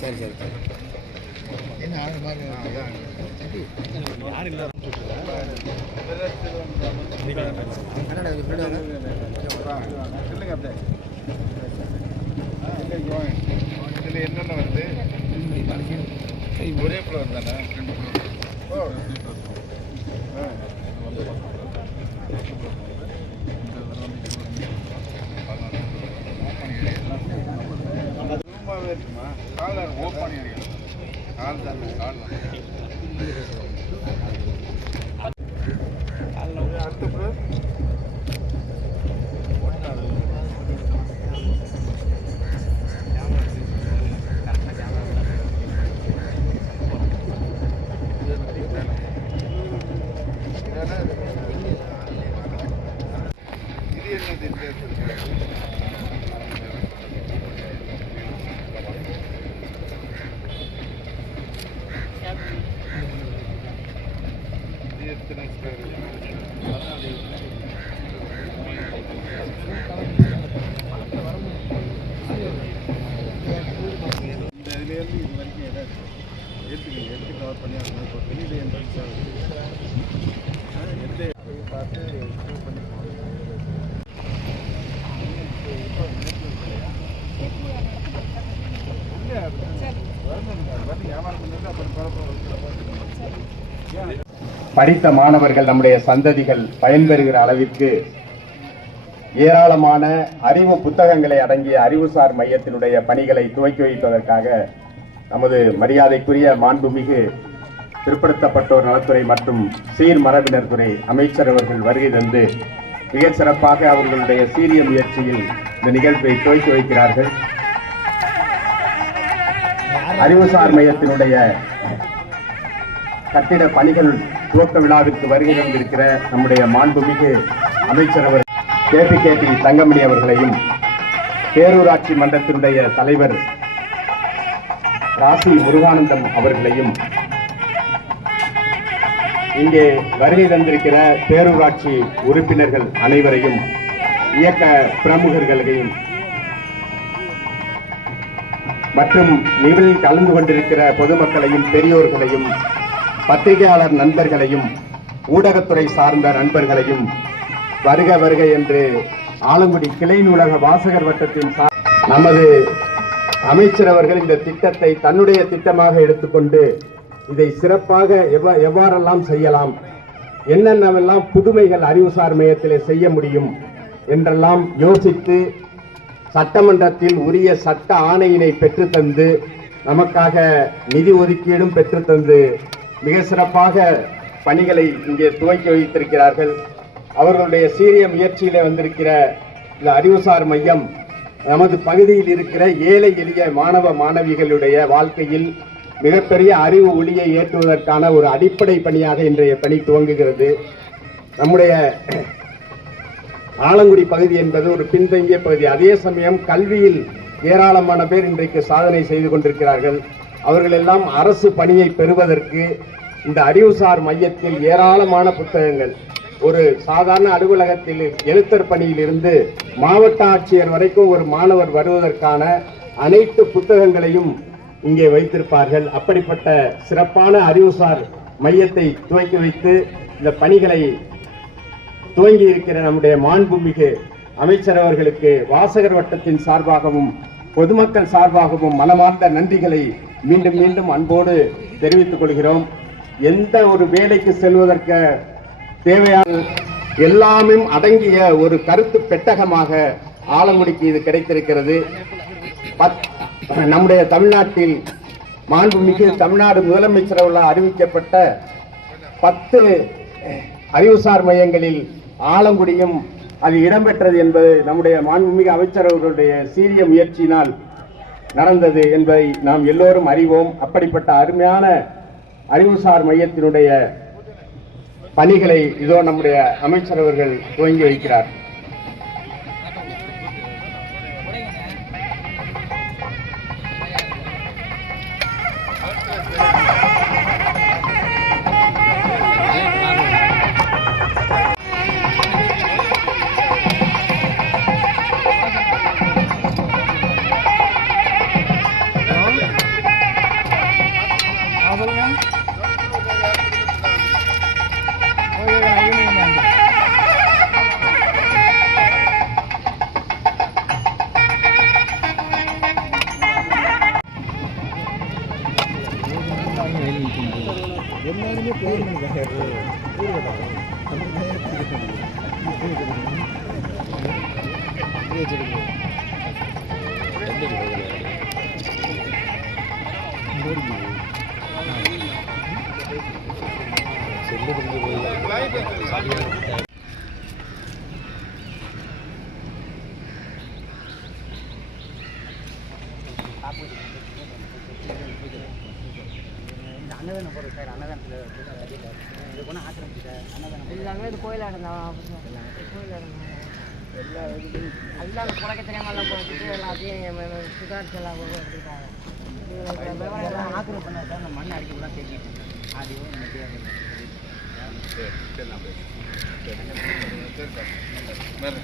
ಸರಿ ಸರಿ என்ன ஆறு மாதிரி யாரும் இல்லை கன்னடா சொல்லுங்க என்னென்ன வருது ஒரே ஃப்ளோர் தானே ரெண்டு ஃப்ளோர் ஆ ஓப்பன் ஏரியா கால் தானே கால் அடுத்த ஃப்ளோர் இது என்னது இந்த இடத்துல? இது எத்தனை ஸ்கொயர் இந்த இதுலேருந்து இது வரைக்கும் இடம் இருக்கு எடுத்துக்க எடுத்து கவர் பண்ணி அது மாதிரி போட்டு இது என்ட்ரன்ஸ் எந்த பார்த்து prove பண்ணி இல்லை அது வரணும். வந்து வியாபாரம் பண்ணிட்டு அப்புறம் குழப்பம் ஏன்? படித்த மாணவர்கள் நம்முடைய சந்ததிகள் பயன்பெறுகிற அளவிற்கு ஏராளமான அறிவு புத்தகங்களை அடங்கிய அறிவுசார் மையத்தினுடைய பணிகளை துவக்கி வைப்பதற்காக நமது மரியாதைக்குரிய மாண்புமிகு பிற்படுத்தப்பட்டோர் நலத்துறை மற்றும் சீர் மரபினர் துறை அமைச்சர் அவர்கள் வருகை தந்து மிகச் சிறப்பாக அவர்களுடைய சீரிய முயற்சியில் இந்த நிகழ்வை துவக்கி வைக்கிறார்கள். அறிவுசார் மையத்தினுடைய கட்டிட பணிகள் துவக்க விழாவிற்கு வருகை தந்திருக்கிற நம்முடைய மாண்புமிகு அமைச்சர் அவர் கே பி தங்கமணி அவர்களையும் பேரூராட்சி மன்றத்தினுடைய தலைவர் ராசி முருகானந்தம் அவர்களையும் இங்கே வருகை தந்திருக்கிற பேரூராட்சி உறுப்பினர்கள் அனைவரையும் இயக்க பிரமுகர்களையும் மற்றும் நிகழ்வில் கலந்து கொண்டிருக்கிற பொதுமக்களையும் பெரியோர்களையும் பத்திரிகையாளர் நண்பர்களையும் ஊடகத்துறை சார்ந்த நண்பர்களையும் வருக வருக என்று ஆலங்குடி கிளை நூலக வாசகர் வட்டத்தின் நமது அமைச்சர் அவர்கள் இந்த திட்டத்தை தன்னுடைய திட்டமாக எடுத்துக்கொண்டு இதை சிறப்பாக எவ்வ- எவ்வாறெல்லாம் செய்யலாம் என்னென்னவெல்லாம் புதுமைகள் அறிவுசார் மையத்திலே செய்ய முடியும் என்றெல்லாம் யோசித்து சட்டமன்றத்தில் உரிய சட்ட ஆணையினை பெற்றுத்தந்து நமக்காக நிதி ஒதுக்கீடும் பெற்றுத்தந்து மிக சிறப்பாக பணிகளை இங்கே துவக்கி வைத்திருக்கிறார்கள். அவர்களுடைய சீரிய முயற்சியில் வந்திருக்கிற இந்த அறிவுசார் மையம் நமது பகுதியில் இருக்கிற ஏழை எளிய மாணவ மாணவிகளுடைய வாழ்க்கையில் மிகப்பெரிய அறிவு ஒளியை ஏற்றுவதற்கான ஒரு அடிப்படை பணியாக இன்றைய பணி துவங்குகிறது. நம்முடைய ஆலங்குடி பகுதி என்பது ஒரு பின்தங்கிய பகுதி. அதே சமயம் கல்வியில் ஏராளமான பேர் இன்றைக்கு சாதனை செய்து கொண்டிருக்கிறார்கள். அவர்களெல்லாம் அரசு பணியை பெறுவதற்கு இந்த அறிவுசார் மையத்தில் ஏராளமான புத்தகங்கள். ஒரு சாதாரண அலுவலகத்தில் எழுத்தர் பணியிலிருந்து மாவட்ட ஆட்சியர் வரைக்கும் ஒரு மாணவர் வருவதற்கான அனைத்து புத்தகங்களையும் இங்கே வைத்திருப்பார்கள். அப்படிப்பட்ட சிறப்பான அறிவுசார் மையத்தை துவக்கி வைத்து இந்த பணிகளை துவங்கி இருக்கிற நம்முடைய மாண்புமிகு அமைச்சர் அவர்களுக்கு வாசகர் வட்டத்தின் சார்பாகவும் பொதுமக்கள் சார்பாகவும் மனமார்ந்த நன்றிகளை மீண்டும் மீண்டும் அன்போடு தெரிவித்துக் கொள்கிறோம். எந்த ஒரு வேலைக்கு செல்வதற்கு தேவையான எல்லாமே அடங்கிய ஒரு கருத்து பெட்டகமாக ஆலங்குடிக்கு இது கிடைத்திருக்கிறது. பத்- நம்முடைய தமிழ்நாட்டில் மாண்புமிகு தமிழ்நாடு முதலமைச்சர் அவர்களால் அறிவிக்கப்பட்ட பத்து அறிவுசார் மையங்களில் ஆலங்குடியும் அது இடம்பெற்றது என்பது நம்முடைய மாண்புமிகு அமைச்சர் அவர்களுடைய சீரிய முயற்சியினால் நடந்தது என்பதை நாம் எல்லோரும் அறிவோம். அப்படிப்பட்ட அருமையான அறிவுசார் மையத்தினுடைய பணிகளை இதோ நம்முடைய அமைச்சர் அவர்கள் துவங்கி வைக்கிறார் செல்லு அன்னதானம் போடுறது சார் அன்னதானத்தில் இது போனால் ஆசிரமிச்சு சார் அன்னதானம் எல்லாமே இது கோயில் நடந்தோம் கோயில் நடந்தோம் எல்லா இதுலையும் எல்லாம் புழக்க தெரியாமல் எல்லாம் போட்டுட்டு எல்லாத்தையும் சுதாரிச்சு எல்லாம் எடுத்துக்கிட்டாங்க. ஆக்கிரம் பண்ண சார் அந்த மண் அடிக்கலாம் தெரிஞ்சிட்டு அது நம்ம தேவை சரி சரி. நான். சரி.